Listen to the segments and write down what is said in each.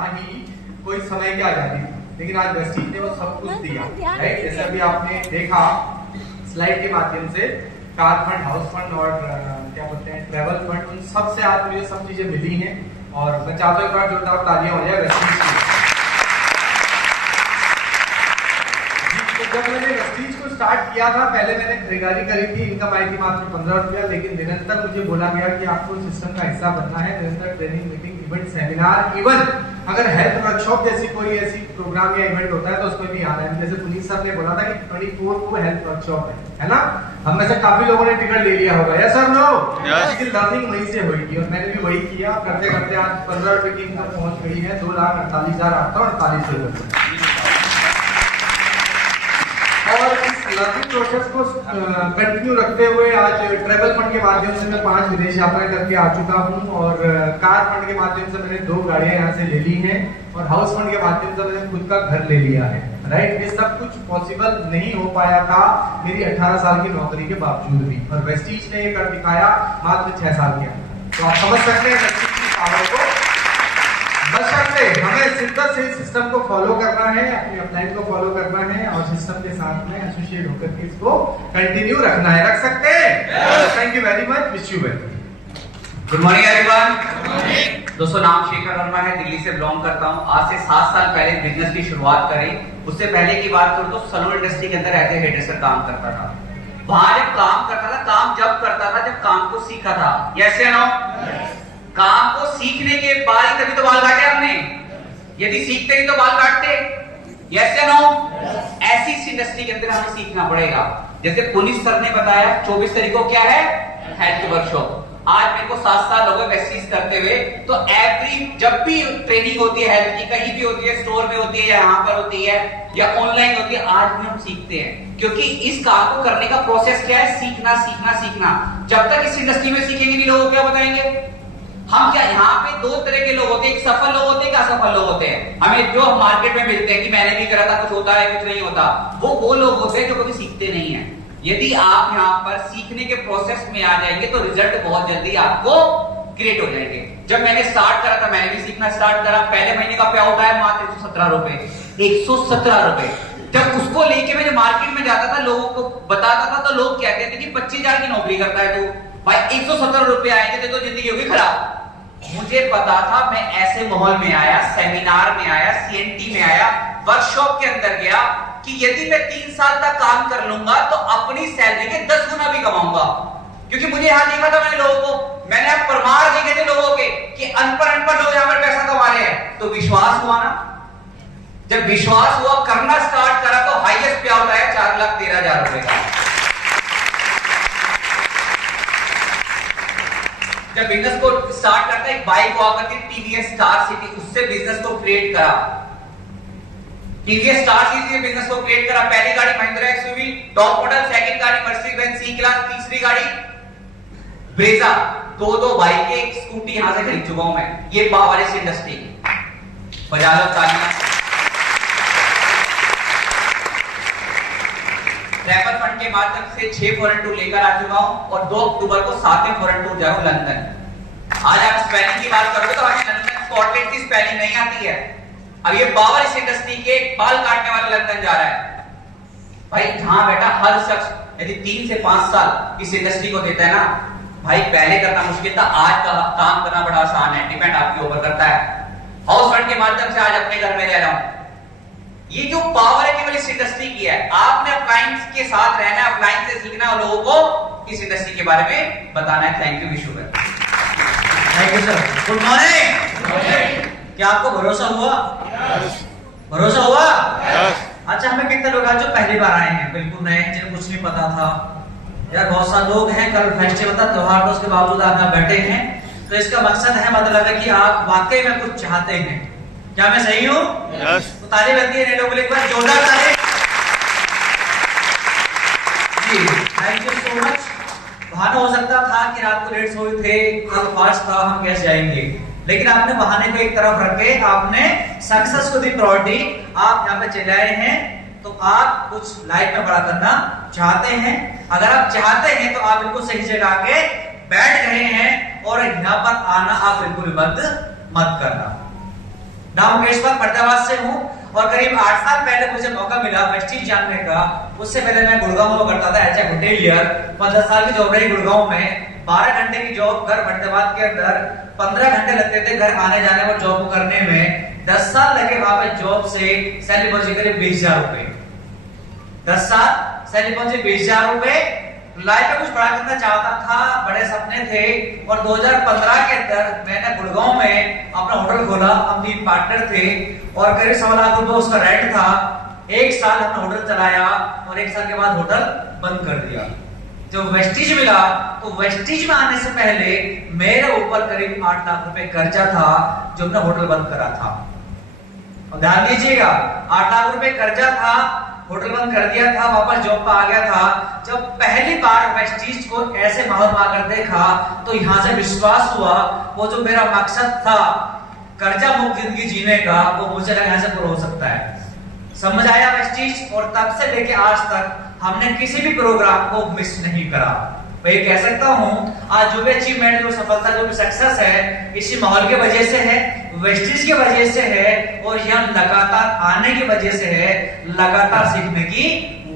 ना ही कोई समय की आजादी थी, लेकिन आज वेस्टीज ने वो सब कुछ दिया, राइट। जैसे अभी आपने देखा स्लाइड के माध्यम से, कार फंड, हाउस फंड और क्या बोलते हैं ट्रेवल फंड, उन सब से आज मुझे सब चीजें मिली हैं। और मैं चाहता हूँ एक बार जोरदार तालियां हो जाए वेस्टीज की। तो जब मैंने वेस्टीज को स्टार्ट किया था, पहले मैंने खरीदारी करी थी, इनकम आई थी मात्र 15 रुपया, लेकिन निरंतर मुझे बोला गया कि आपको सिस्टम का हिस्सा बनना है। निरंतर training, meeting, event, seminar, even अगर हेल्थ वर्कशॉप जैसी कोई ऐसी प्रोग्राम या इवेंट होता है तो उसमें भी आना है। जैसे पुलिस साहब ने बोला था कि 24 को हेल्थ वर्कशॉप है ना। हम में से काफी लोगों ने टिकट ले लिया होगा, यस और नो? लेकिन लर्निंग वहीं से हुई थी और मैंने भी वही किया। करते करते आज 15 रुपए की इनकम पहुंच गई है 2,48,848 और इस लर्निंग प्रोसेस को कंटिन्यू रखते हुए आज ट्रेवल फंड के माध्यम से मैं 5 विदेश यात्राएं करके आ चुका हूं और कार फंड के माध्यम से मैंने 2 गाड़ियां यहाँ से ले ली हैं और हाउस फंड के माध्यम से मैंने खुद का घर ले लिया है, राइट। ये सब कुछ पॉसिबल नहीं हो पाया था मेरी 18 साल की नौकरी के बावजूद भी, और वेस्टीज ने ये कर दिखाया मात्र 6 साल के अंदर। तो आप समझ सकते हैं वेस्टीज की पावर को। बशर्ते हमें शिद्दत से सिस्टम को फॉलो करना है, अपनी अपलाइन को फॉलो करना है और सिस्टम के साथ में एसोसिएट होकर के इसको कंटिन्यू रखना है। रख सकते हैं? Thank you very much, wish you well. Good morning everyone. दोस्तों, नाम शेखर वर्मा है, दिल्ली से बिलोंग करता हूं। आज से 7 साल पहले बिजनेस की शुरुआत करी। उससे पहले की बात करूं तो सलून इंडस्ट्री के अंदर एज ए हेयरड्रेसर काम करता था। वहां जब काम करता था, काम जब करता था जब काम को सीखा था, यस या नो? काम को सीखने के बाद ही तभी तो बाल काटे हमने। यदि सीखते ही तो बाल काटते, यस या नो? ऐसी इस इंडस्ट्री के अंदर हमें सीखना पड़ेगा। जैसे पुनीत सर ने बताया 24 तारीख को क्या है, हेल्थ वर्कशॉप। आज मेरे को 7 साल हो गए वेस्टीज करते हुए। तो जब भी ट्रेनिंग होती है हेल्थ की, कहीं भी होती है, स्टोर में होती है या यहाँ पर होती है या ऑनलाइन होती है, आज भी हम सीखते हैं। क्योंकि इस काम को करने का प्रोसेस क्या है, सीखना सीखना सीखना। जब तक इस इंडस्ट्री में सीखेंगे नहीं, लोग क्या बताएंगे? हम क्या, यहाँ पे 2 तरह के लोग होते हैं, एक सफल लोग होते हैं, एक असफल लोग होते हैं। हमें जो मार्केट में मिलते हैं कि मैंने भी करा था, कुछ होता है कुछ नहीं होता, वो लोग होते हैं जो कभी सीखते नहीं है। यदि आप यहाँ पर सीखने के प्रोसेस में आ जाएंगे तो रिजल्ट बहुत जल्दी आपको क्रिएट हो जाएंगे। जब मैंने स्टार्ट करा था, मैंने भी सीखना स्टार्ट करा, पहले महीने का पे आउट आया मात्र 117 रुपए। 117 रुपए। जब उसको लेके मैं मार्केट में जाता था, लोगों को बताता था, तो लोग कहते थे कि 25,000 की नौकरी करता है तू, भाई 117 रुपए आएंगे तो जिंदगी होगी खराब। मुझे पता था, मैं ऐसे माहौल में आया, सेमिनार में आया, सीएनटी में आया, वर्कशॉप के अंदर गया कि यदि मैं 3 साल तक काम कर लूंगा तो अपनी सैलरी के 10 गुना भी कमाऊंगा। क्योंकि मुझे यहां देखा था मैंने लोगों को, मैंने अब प्रमाण देखे थे लोगों के कि अनपढ़ लोग यहां पर पैसा कमा रहे हैं। तो विश्वास हुआ ना। जब विश्वास हुआ, करना स्टार्ट करा, तो हाईएस्ट पे आउट आया 4,13,000 रुपए का। जब बिजनेस को स्टार्ट करता है, एक बाइक को आकर के टीवीएस स्टार सिटी, उससे बिजनेस को क्रिएट करा। टीवीएस स्टार सिटी से बिजनेस को क्रिएट करा। पहली गाड़ी Mahindra XUV top model, second गाड़ी मर्सिडीज बेंज सी क्लास, तीसरी गाड़ी ब्रेजा। 2 बाइक, एक स्कूटी यहां से खरीद चुका हूं मैं। ये पावर इस इंडस्ट्री, बजा लो तालियां। ट्रैवल फंड के माध्यम से 6 फॉरेन टूर लेकर आ चुका हूं और 2 अक्टूबर को 7वें फॉरेन टूर जाऊं लंदन। आज आप स्पेलिंग की बात करोगे तो आज लंदन स्कॉटलैंड की स्पेलिंग नहीं आती है। अब ये पावर इस इंडस्ट्री के बाल काटने वाला लंदन जा रहा है। भाई जहां बैठा हर शख्स यदि 3 से 5 साल इस इंडस्ट्री को देता है ना, भाई पहले करना मुश्किल था, आज का काम करना बड़ा आसान है। डिपेंड आपके ऊपर करता है। हाउस फंड के माध्यम से आज अपने घर में रह रहा हूं। ये जो पावर है केवल इस इंडस्ट्री की है। आपने अपलाइंस के साथ रहना है, अपलाइंस से सीखना है और लोगों को इस इंडस्ट्री के बारे में बताना है। Thank you, wish you well. Thank you sir. Good morning. क्या आपको भरोसा हुआ? भरोसा हुआ? अच्छा, हमें कितने लोग आज जो पहली बार आए हैं, बिल्कुल नए हैं, जिन्हें कुछ नहीं पता था? यार बहुत सारे लोग हैं, कल फेस्टिवल था, त्योहार था, उसके बावजूद आप यहाँ बैठे हैं। तो इसका मकसद है, मतलब है कि आप वाकई में कुछ चाहते हैं। क्या मैं सही हूँ? तो ताली बनती है लोगों के लिए, जोरदार ताली। जी थैंक यू सो मच। बहाना हो सकता था कि रात को लेट सोए थे, कल फास्ट था, हम कैसे जाएंगे, लेकिन आपने बहाने को एक तरफ रख के आपने सक्सेस को दी प्रायोरिटी। आप यहाँ पे चले आए हैं तो आप कुछ लाइफ में बड़ा करना चाहते हैं। अगर आप चाहते हैं तो आप बिल्कुल सही जगह आके बैठ रहे हैं और यहाँ पर आना आप बिल्कुल बंद मत करना। नाम मुकेश पाल फरीदाबाद से हूँ और करीब 8 साल पहले मुझे मौका मिला वेस्टीज जानने का। उससे पहले मैं गुड़गांव में करता था एज ए होटेलियर। 15 साल की जॉब रही गुड़गांव में, 12 घंटे की जॉब, घर फरीदाबाद के अंदर 15 घंटे लगते थे घर आने जाने और जॉब को करने में। 10 साल लगे वहां पे जॉब से, सैलरी पहुंची करीब 20,000 रुपए। 10 साल सैलरी पहुंची 20,000 रुपए। लाइफ में कुछ बड़ा करना चाहता था, बड़े सपने थे और 2015 के अंदर मैंने गुड़गांव में अपना होटल खोला। हम 3 पार्टनर थे और करीब 1.25 लाख रुपए उसका रेंट था। 1 साल हमने होटल चलाया और 1 साल के बाद होटल बंद कर दिया। जब वेस्टीज मिला तो वेस्टीज में आने से पहले मेरे ऊपर करीब 8 लाख रुपए कर्जा था जो हमने होटल बंद करा था। और ध्यान दीजिएगा, 8 लाख रुपए कर्जा था, होटल बंद कर दिया था, वापस जॉब पर आ गया था। जब पहली बार वेस्टीज को ऐसे माहौल में आकर देखा तो यहां से विश्वास हुआ वो जो मेरा मकसद था कर्जा मुक्त जिंदगी जीने का, वो मुझे लगा यहां से पूरा हो सकता है। समझ आया वेस्टीज, और तब से लेके आज तक हमने किसी भी प्रोग्राम को मिस नहीं करा। मैं ये कह सकता हूं आज जो भी अचीवमेंट, जो सफलता, जो भी सक्सेस है, इसी माहौल के वजह से है, वेस्टीज की वजह से है और यह लगातार आने की वजह से है, लगातार सीखने की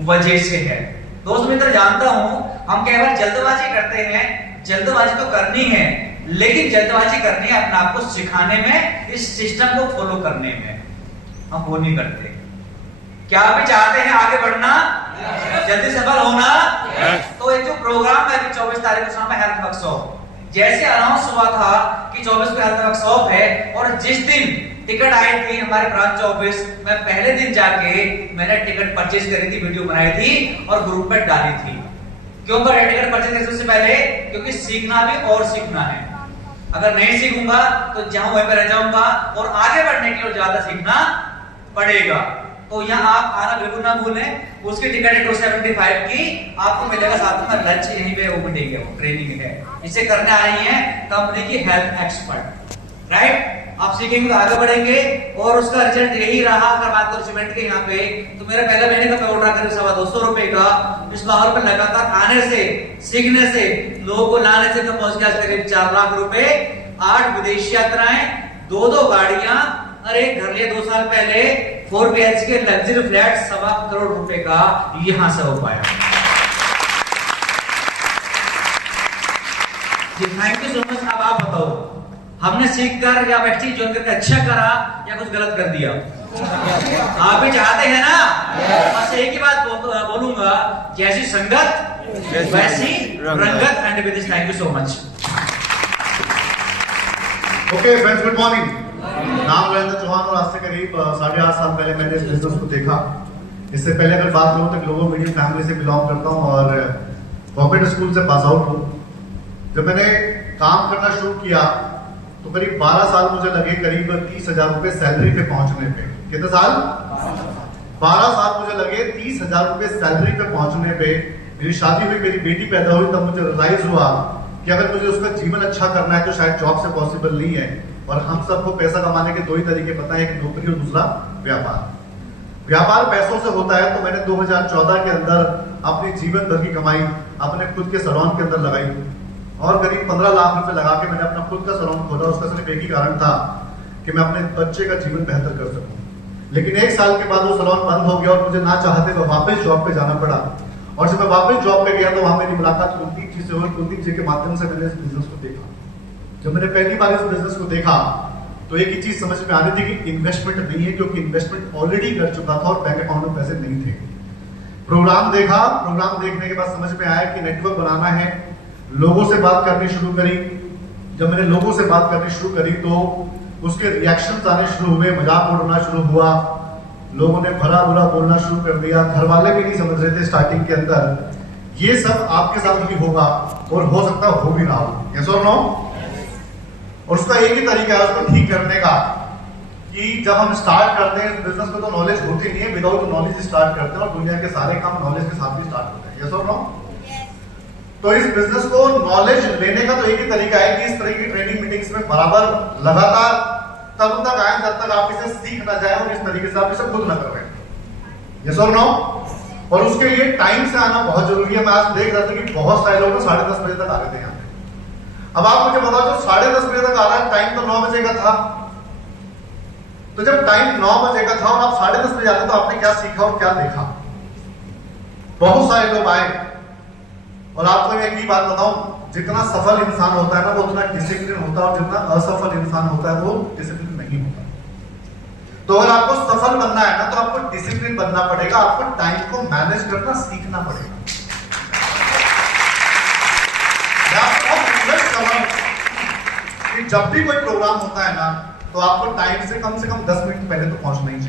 वजह से है। दोस्त मित्र, जानता हूं हम केवल जल्दबाजी करते हैं, जल्दबाजी तो करनी है, लेकिन जल्दबाजी करनी है अपने आप को सिखाने में, इस सिस्टम को फॉलो करने में। हम वो नहीं करते। क्या आप भी चाहते हैं आगे बढ़ना, जल्दी सफल होना? तो एक जो प्रोग्राम है 24 तारीख को शाम में हेल्थ वर्कशॉप, जैसे अनाउंस हुआ था कि 24 को हेल्थ वर्कशॉप है और जिस दिन टिकट आई थी हमारे ब्रांच ऑफिस, मैं पहले दिन जाके मैंने टिकट परचेज करी थी, वीडियो बनाई थी और ग्रुप पे डाली थी। क्यों कर टिकट परचेज करने से पहले? क्योंकि सीखना भी और सीखना है। अगर नहीं सीखूंगा तो जहां वहीं पे रह जाऊंगा और आगे बढ़ने के लिए ज्यादा सीखना पड़ेगा। तो यहाँ आप आना बिल्कुल ना भूलें। उसकी टिकट है 275 की, आपको मिलेगा साथ में लंच, यहीं पे वो मिलेगा, वो ट्रेनिंग है। इसे करने आ रही है कंपनी की हेल्थ एक्सपर्ट, राइट? आप सीखेंगे तो आगे बढ़ेंगे और उसका रिजल्ट यही रहा। अगर बात करो सीमेंट के यहाँ पे, तो मेरा पहला महीने का ऑर्डर करीब 250 रुपए का। इस माहौल पर लगातार आने से, सीखने से, लोगों को लाने से तो पहुंच गया करीब 4 लाख रुपए। 8 विदेशी यात्राएं, 2 गाड़ियां, अरे घर लिए 2 साल पहले 4 BHK लग्जरी फ्लैट 1.25 करोड़ रुपए का यहां से हो पाया। जी थैंक यू सो मच। अब आप बताओ, हमने सीख कर या वेस्टीज ज्वाइन करके अच्छा करा या कुछ गलत कर दिया? आप भी चाहते हैं ना? बस एक ही बात बोलूंगा, जैसी संगत वैसी रंगत। And with this thank you so much. Okay friends, good morning. नाम रविंद्र चौहान और आज से करीब 8.5 साल पहले मैंने इस बिजनेस को देखा। इससे पहले अगर बात करूं तो ग्लोबल मीडियम फैमिली से बिलोंग करता हूं और गवर्नमेंट स्कूल से पास आउट हूं। जब मैंने काम करना शुरू किया तो करीब 12 साल मुझे लगे करीब 30,000 रुपए सैलरी पे पहुंचने पे। कितने साल? 12 साल मुझे लगे 30,000 रुपए सैलरी पे पहुंचने पे। मेरी शादी हुई, मेरी बेटी पैदा हुई, तब मुझे रियलाइज हुआ कि अगर मुझे उसका जीवन अच्छा करना है तो शायद जॉब से पॉसिबल नहीं है। और हम सबको पैसा कमाने के 2 ही तरीके पता है, एक नौकरी और दूसरा व्यापार। व्यापार पैसों से होता है। तो मैंने 2014 के अंदर अपनी जीवन भर की कमाई अपने खुद के सैलून के अंदर लगाई और करीब 15 लाख रुपए लगा के मैंने अपना खुद का सैलून खोला। उसका सिर्फ एक ही कारण था कि मैं अपने बच्चे का जीवन बेहतर कर सकूं। लेकिन 1 साल के बाद वो सैलून बंद हो गया और मुझे ना चाहते हुए वापस जॉब पे जाना पड़ा। और जब मैं वापस जॉब पे गया तो वहां मेरी मुलाकात कुलदीप जी से हुई। कुलदीप जी के माध्यम से मैंने इस बिजनेस को देखा। जब मैंने पहली बार इस बिजनेस को देखा तो एक ही चीज समझ में आ रही थी कि इन्वेस्टमेंट नहीं है, क्योंकि इन्वेस्टमेंट ऑलरेडी कर चुका था और बैंक अकाउंट में पैसे नहीं थे। प्रोग्राम देखा, प्रोग्राम देखने के बाद समझ में आया कि नेटवर्क बनाना है। लोगों से बात करनी शुरू करी। जब मैंने लोगों से बात करनी शुरू करी तो उसके रिएक्शंस आने शुरू हुए, मजाक उड़ना शुरू हुआ, लोगों ने भला बुरा बोलना शुरू कर दिया। घर वाले भी नहीं समझ रहे थे स्टार्टिंग के अंदर। ये सब आपके साथ भी होगा और हो सकता हो भी ना हो। यस और नो? और उसका एक ही तरीका है उसको ठीक करने का कि जब हम स्टार्ट करते हैं इस बिजनेस को तो नॉलेज होती नहीं है, विदाउट नॉलेज स्टार्ट करते हैं और दुनिया के सारे काम नॉलेज के साथ भी स्टार्ट होते हैं। यस और नो? तो इस बिजनेस को नॉलेज लेने का तो एक ही तरीका है कि इस तरह की ट्रेनिंग मीटिंग्स में बराबर लगातार तब तक आए जब तक आप इसे सीख ना जाए और इस तरीके से आप इसे खुद ना कर रहे। यस और नो? और उसके लिए टाइम से आना बहुत जरूरी है। मैं आज देख रहा था कि बहुत सारे लोग 10:30 बजे तक आ रहे थे यहाँ पे। अब आप मुझे बताओ, जो 10:30 बजे तक आ रहा है, टाइम तो 9 बजे का था। तो जब टाइम 9 बजे का था और आप 10:30 बजे आते तो आपने क्या सीखा और क्या देखा? बहुत सारे लोग आए और आपको मैं एक ही बात बताऊं, जितना सफल इंसान होता है ना वो उतना डिसिप्लिन होता है और जितना असफल इंसान होता है वो डिसिप्लिन नहीं होता। तो अगर आपको सफल बनना है ना तो आपको डिसिप्लिन बनना पड़ेगा, आपको टाइम को मैनेज करना सीखना पड़ेगा। कि जब भी कोई प्रोग्राम होता है ना तो आपको टाइम से कम 10 मिनट पहले तो पहुंचना ही चाहिए।